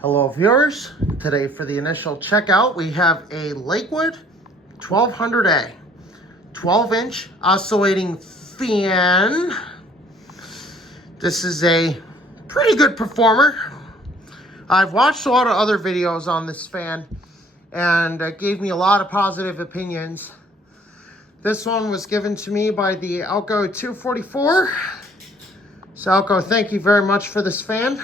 Hello viewers, today for the initial checkout we have a Lakewood 1200A 12-inch oscillating fan. This is a pretty good performer. I've watched a lot of other videos on this fan and it gave me a lot of positive opinions. This one was given to me by the Alco 244. So Alco, thank you very much for this fan.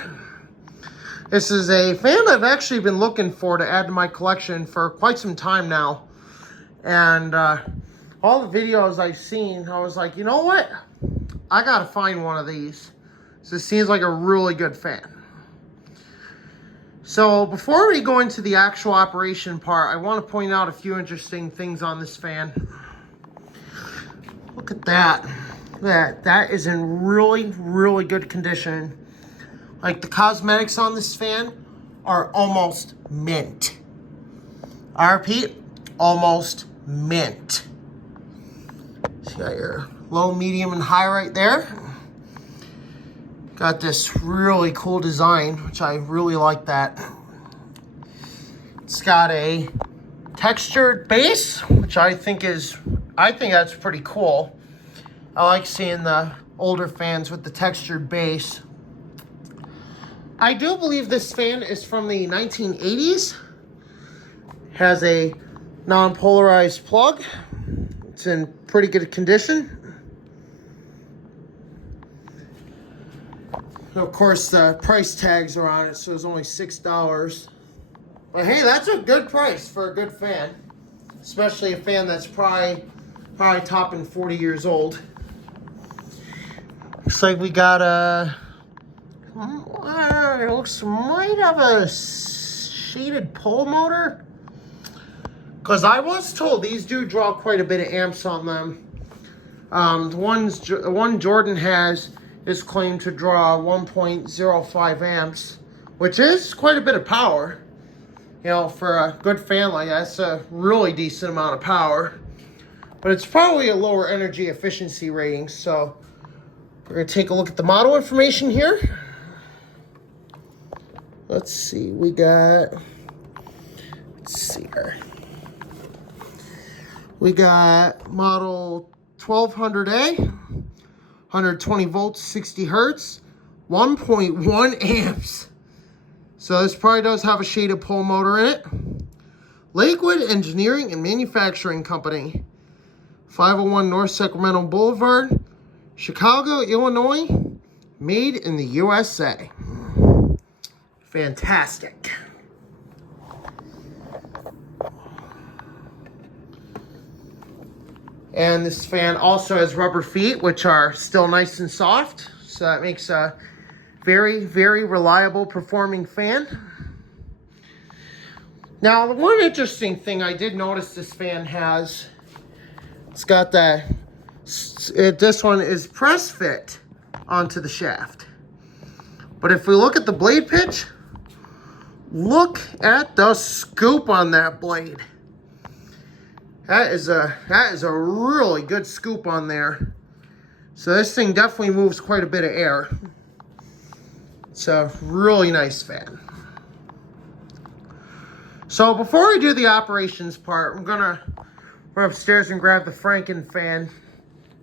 This is a fan I've actually been looking for to add to my collection for quite some time now. And all the videos I've seen, I was like, you know what? I gotta find one of these. So it seems like a really good fan. So before we go into the actual operation part, I want to point out a few interesting things on this fan. Look at that. That is in really, really good condition. Like the cosmetics on this fan are almost mint. I repeat, almost mint. So you got your low, medium, and high right there. Got this really cool design, which I really like that. It's got a textured base, which I think that's pretty cool. I like seeing the older fans with the textured base. I do believe this fan is from the 1980s. Has a non-polarized plug. It's in pretty good condition. Of course, the price tags are on it, so it's only $6. But hey, that's a good price for a good fan. Especially a fan that's probably topping 40 years old. Looks like we got a... it looks might have a shaded pole motor. Because I was told these do draw quite a bit of amps on them. The one Jordan has is claimed to draw 1.05 amps, which is quite a bit of power. You know, for a good fan like that, that's a really decent amount of power. But it's probably a lower energy efficiency rating, so we're going to take a look at the model information here. Let's see, let's see here. We got model 1200A, 120 volts, 60 hertz, 1.1 amps. So this probably does have a shaded pole motor in it. Lakewood Engineering and Manufacturing Company, 501 North Sacramento Boulevard, Chicago, Illinois, made in the USA. Fantastic. And this fan also has rubber feet, which are still nice and soft. So that makes a very, very reliable performing fan. Now, the one interesting thing I did notice this fan has, it's got this one is press fit onto the shaft. But if we look at the blade pitch, look at the scoop on that blade. That is a really good scoop on there. So this thing definitely moves quite a bit of air. It's a really nice fan. So before we do the operations part, I'm gonna run upstairs and grab the Franken fan,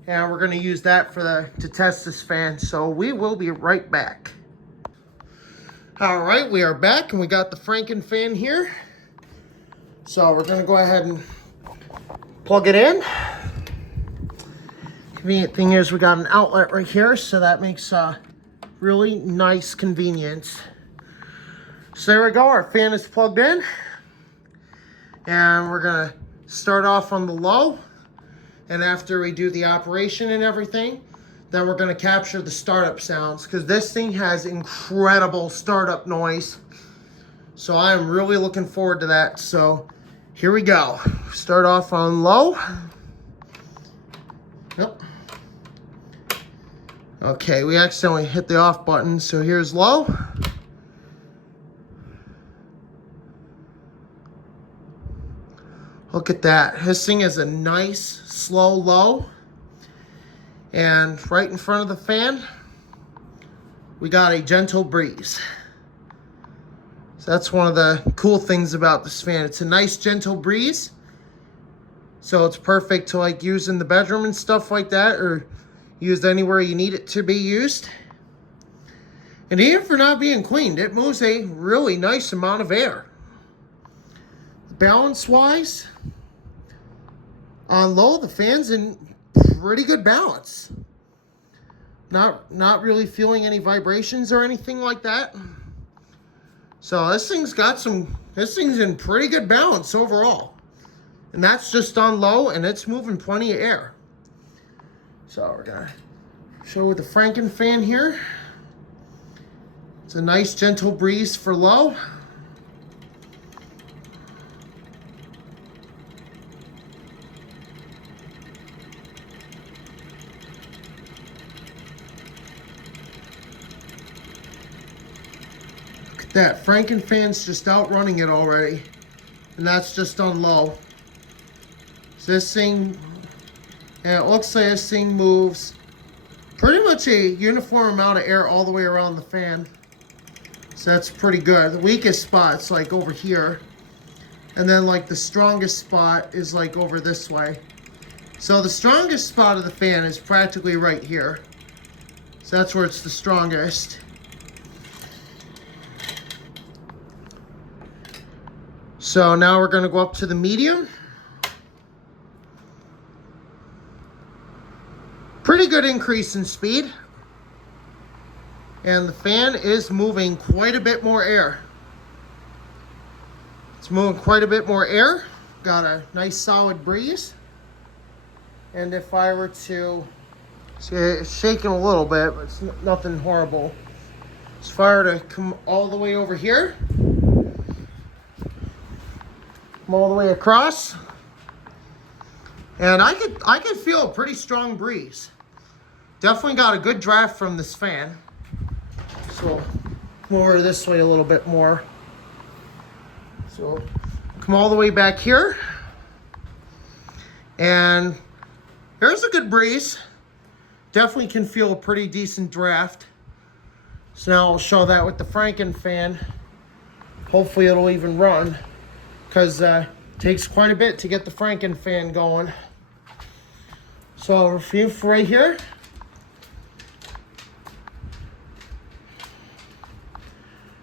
and we're gonna use that to test this fan. So we will be right back. All right, we are back and we got the Franken fan here. So we're gonna go ahead and plug it in. Convenient thing is we got an outlet right here, so that makes a really nice convenience. So there we go, our fan is plugged in. And we're gonna start off on the low. And after we do the operation and everything, then we're gonna capture the startup sounds, because this thing has incredible startup noise. So I am really looking forward to that. So here we go. Start off on low. Yep. Okay, we accidentally hit the off button, so here's low. Look at that. This thing is a nice, slow low. And right in front of the fan, we got a gentle breeze. So that's one of the cool things about this fan. It's a nice gentle breeze. So it's perfect to like use in the bedroom and stuff like that, or used anywhere you need it to be used. And even for not being cleaned, it moves a really nice amount of air. Balance-wise, on low, the fan's in pretty good balance. Not really feeling any vibrations or anything like that. So this thing's in pretty good balance overall. And that's just on low, and it's moving plenty of air. So we're gonna show with the Franken fan here. It's a nice gentle breeze for low. That Franken fan's just outrunning it already, and that's just on low. So this thing, and it looks like this thing moves pretty much a uniform amount of air all the way around the fan. So that's pretty good. The weakest spot's like over here, and then like the strongest spot is like over this way. So the strongest spot of the fan is practically right here. So that's where it's the strongest. So now we're going to go up to the medium. Pretty good increase in speed. And the fan is moving quite a bit more air. It's moving quite a bit more air. Got a nice solid breeze. And if I were to, see, it's shaking a little bit, but it's nothing horrible. If I were to come all the way over here, all the way across, and I could feel a pretty strong breeze. Definitely got a good draft from this fan. So come over this way a little bit more. So come all the way back here, and there's a good breeze. Definitely can feel a pretty decent draft. So now I'll show that with the Franken fan. Hopefully it'll even run, because it takes quite a bit to get the Franken fan going. So a few right here.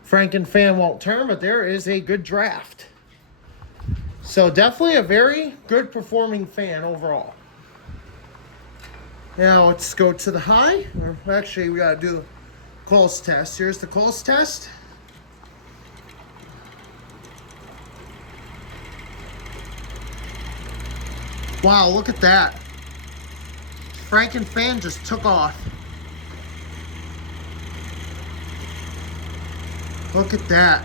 Franken fan won't turn, but there is a good draft. So definitely a very good performing fan overall. Now let's go to the high. Or actually, we gotta do the Coles test. Here's the Coles test. Wow, look at that. Franken fan just took off. Look at that.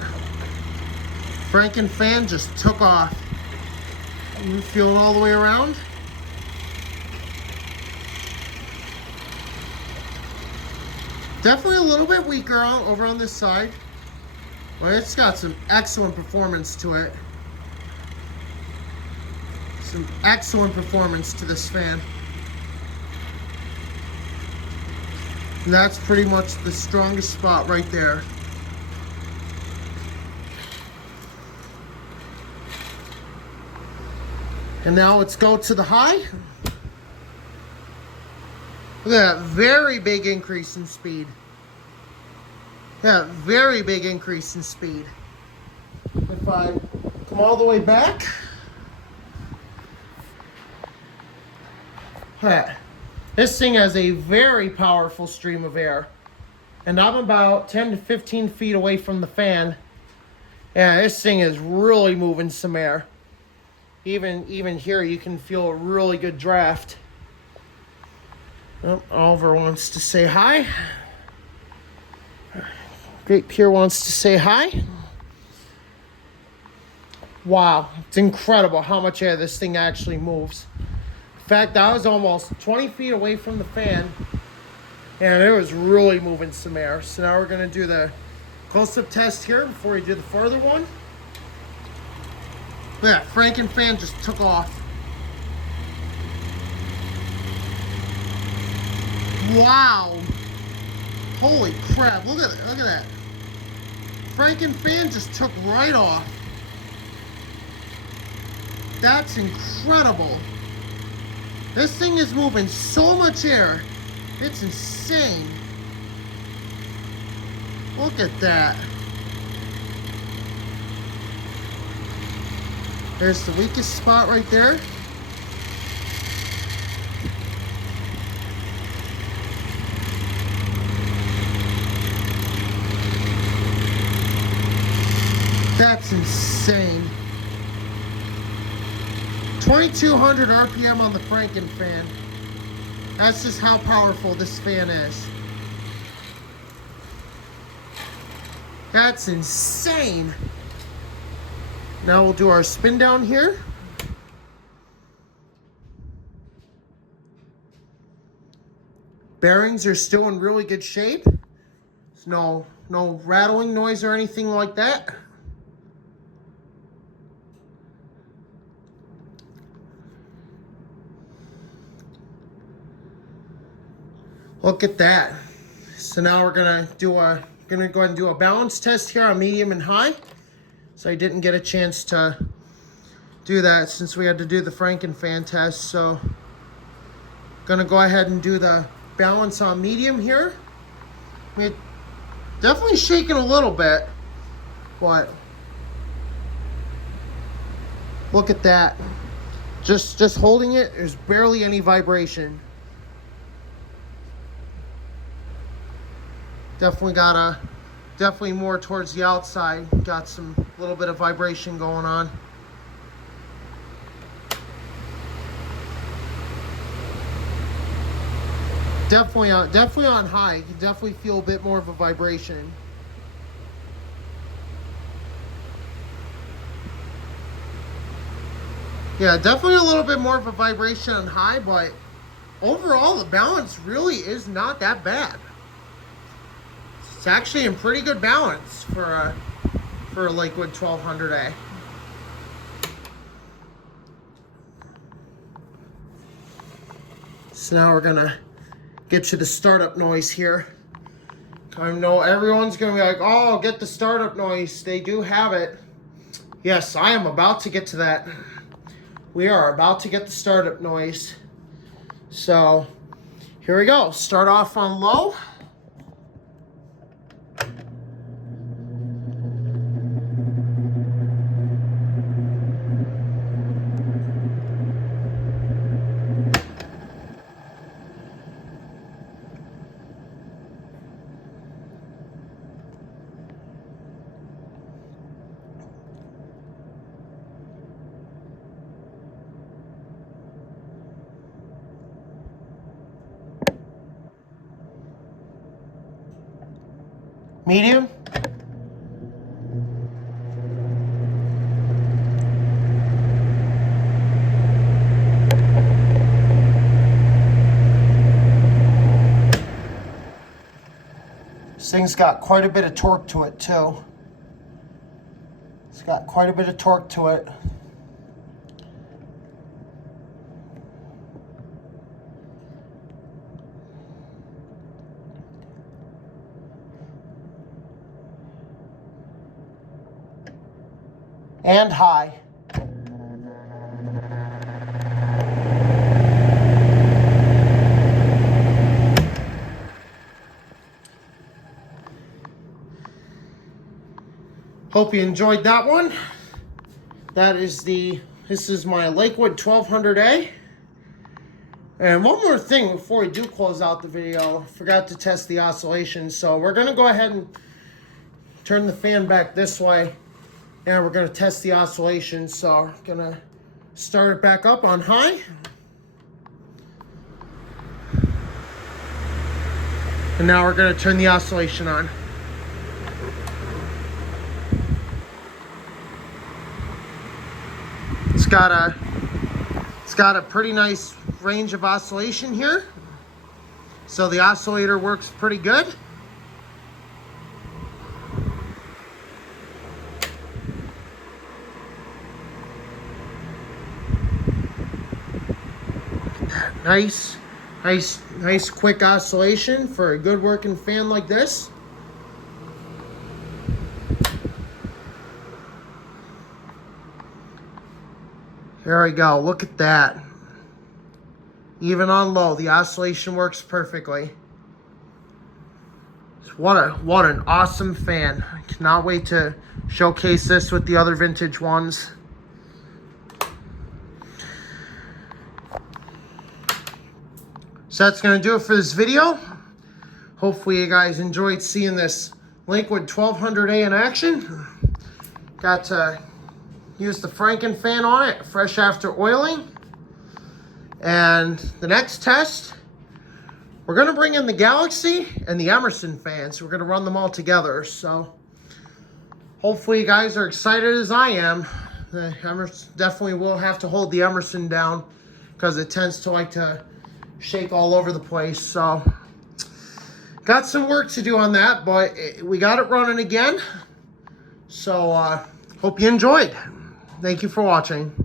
Franken fan just took off. You feel it all the way around? Definitely a little bit weaker over on this side, but it's got some excellent performance to it. Some excellent performance to this fan. And that's pretty much the strongest spot right there. And now let's go to the high. Look at that very big increase in speed. Yeah, very big increase in speed. If I come all the way back. This thing has a very powerful stream of air. And I'm about 10 to 15 feet away from the fan. Yeah, this thing is really moving some air. Even here, you can feel a really good draft. Oh, Oliver wants to say hi. Great Pierre wants to say hi. Wow, it's incredible how much air this thing actually moves. In fact, I was almost 20 feet away from the fan, and it was really moving some air. So now we're going to do the close-up test here before we do the further one. Look at that, Franken fan just took off. Wow. Holy crap, look at that. Franken fan just took right off. That's incredible. This thing is moving so much air. It's insane. Look at that. There's the weakest spot right there. That's insane. 2200 RPM on the Franken fan. That's just how powerful this fan is. That's insane. Now we'll do our spin down here. Bearings are still in really good shape. There's no rattling noise or anything like that. Look at that. So now we're gonna go ahead and do a balance test here on medium and high. So I didn't get a chance to do that since we had to do the Franken fan test. So gonna go ahead and do the balance on medium here. I mean, definitely shaking a little bit, but look at that. Just holding it, there's barely any vibration. Definitely more towards the outside. Got some little bit of vibration going on. Definitely on high. You can definitely feel a bit more of a vibration. Yeah, definitely a little bit more of a vibration on high, but overall the balance really is not that bad. It's actually in pretty good balance for a Lakewood 1200A. So now we're gonna get you the startup noise here. I know everyone's gonna be like, oh, get the startup noise. They do have it. Yes, I am about to get to that. We are about to get the startup noise. So here we go. Start off on low. Medium. This thing's got quite a bit of torque to it too. It's got quite a bit of torque to it. And high. Hope you enjoyed that one. This is my Lakewood 1200A. And one more thing before we do close out the video, forgot to test the oscillation. So we're gonna go ahead and turn the fan back this way. And we're going to test the oscillation. So we're going to start it back up on high. And now we're going to turn the oscillation on. It's got a pretty nice range of oscillation here. So the oscillator works pretty good. Nice quick oscillation for a good working fan like this. There we go. Look at that. Even on low, the oscillation works perfectly. What an awesome fan. I cannot wait to showcase this with the other vintage ones. So that's going to do it for this video. Hopefully you guys enjoyed seeing this Lakewood 1200A in action. Got to use the Franken fan on it, fresh after oiling. And the next test, we're going to bring in the Galaxy and the Emerson fans. We're going to run them all together. So hopefully you guys are excited as I am. The Emerson definitely will have to hold the Emerson down because it tends to like to shake all over the place. So got some work to do on that, but we got it running again. So hope you enjoyed. Thank you for watching.